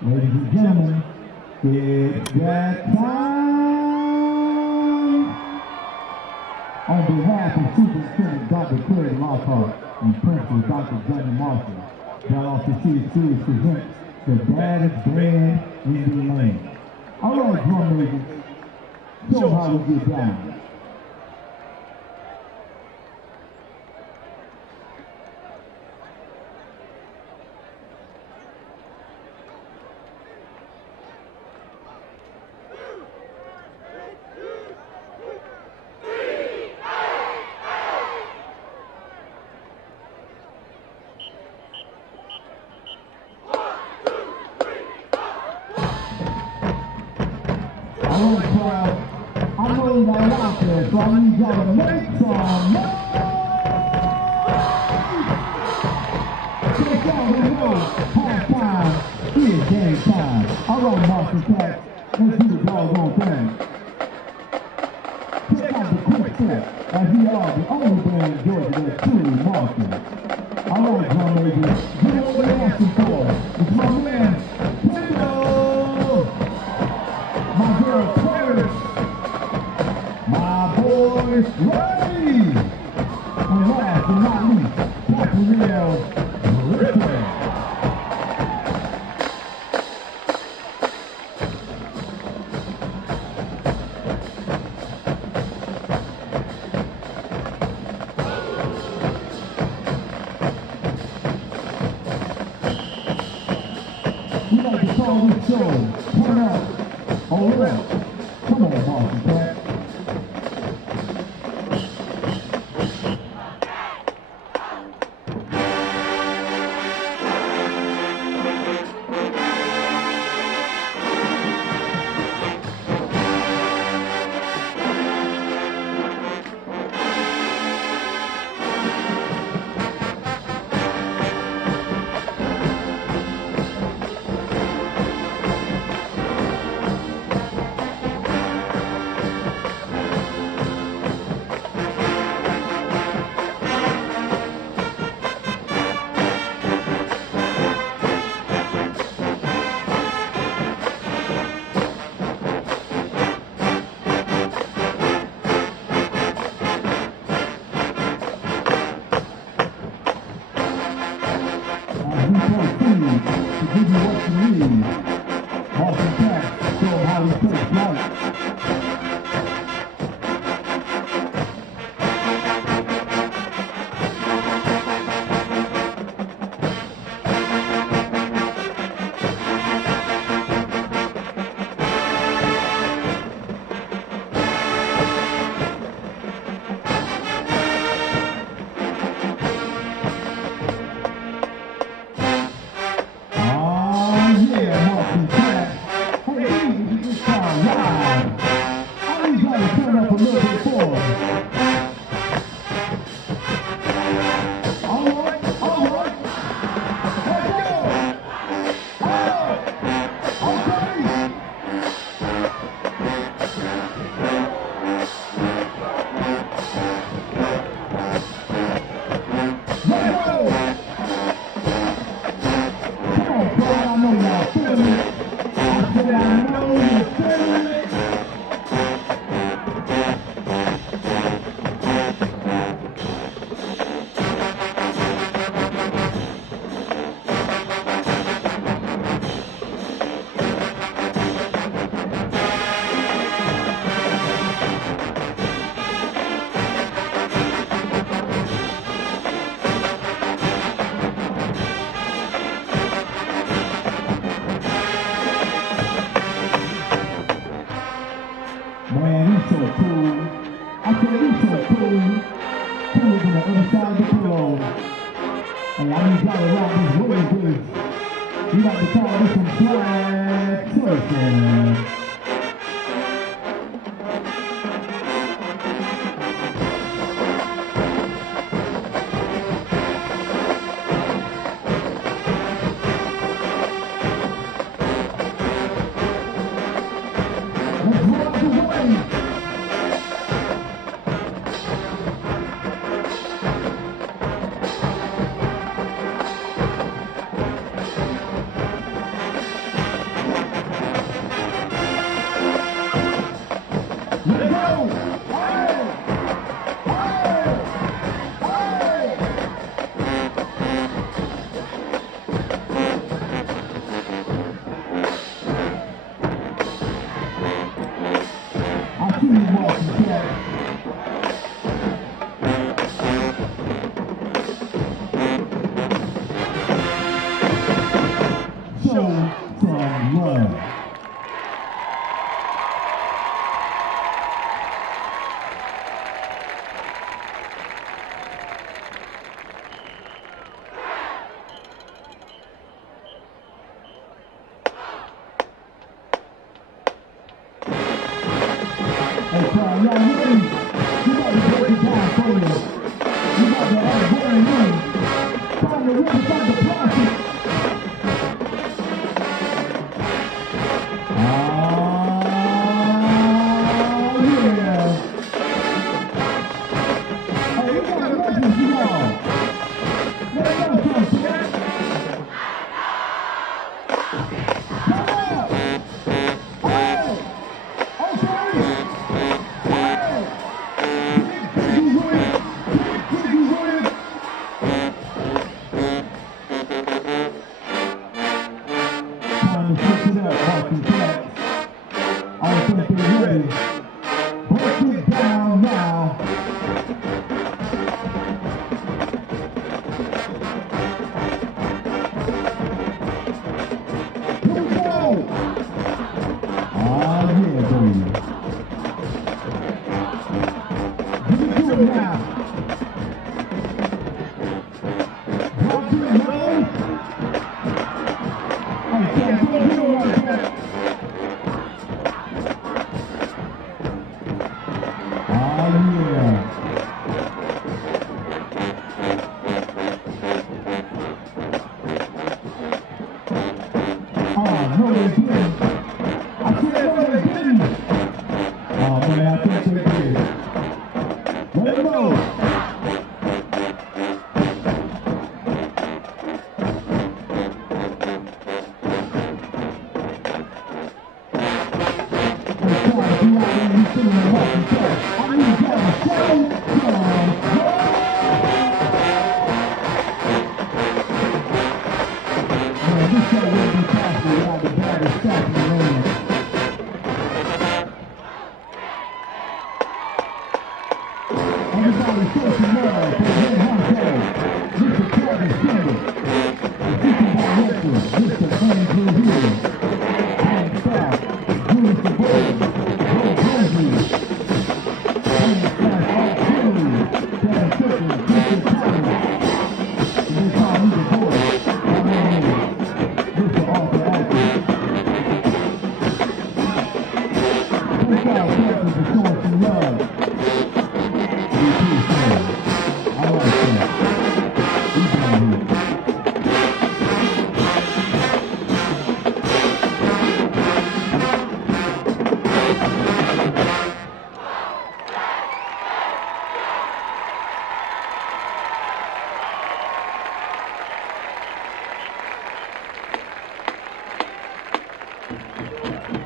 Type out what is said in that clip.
Ladies and gentlemen, it's that time! On behalf of Superintendent Dr. Craig Lockhart and Principal Dr. Johnny Marshall, Valdosta City Schools presents the baddest band in the land. All right, drum majors, show how we get down. Alright, crowd, I know y'all out there, so I need y'all to make some noise! Check out the road, halftime, it's game time. Alright, Marshall Cats, let's do the doggone thing. Check out the quick step, as we are the only band in Georgia that's truly Marshall. Alright, drum majors, get what we're asking for. It's my man, Kendall! My girl Paris, my boy Ray, and last but not least, Dr. L.L.C. We like to call this show Turn Up. All right. Come on, Marshall Pat. We proceed to give you what you need. Marshall Pat, show them how he takes flight. Man, he's so cool. I said he's so cool. Cooler than the other side of the pillow. Hey, I need y'all to rock these really good. We like to call this some flag surfing. Let's rock the wave. some love. Hey, y'all ready? We about to break it down for you. We about to have one in. Time to rip about the plastic. Yeah. Hey, we got a message for y'all. Let us know something, man. Come on. Hey. Okay. Time to switch it up, Martin Cats. I think they're ready. Break it down now. Here we go. Ah, yeah, baby. Give it to it now. Drop it, man. Hey, Sam, don't do it like that. Ah, yeah. No, they didn't. I said no, they didn't. Oh, man, I think they did. Let it go. Everybody show some love for the head honcho, Mr. Travis Simmons, assistant director, Mr. Andrew Hill, and staff, Julius DeBoer, Joe Bradley, and art Julie, Kevin Tippin, Mr. Thomas, and they call me the boy, my name is Mr. Arthur Alford. Thank y'all, Captain, for showing some love. I like that. We down here.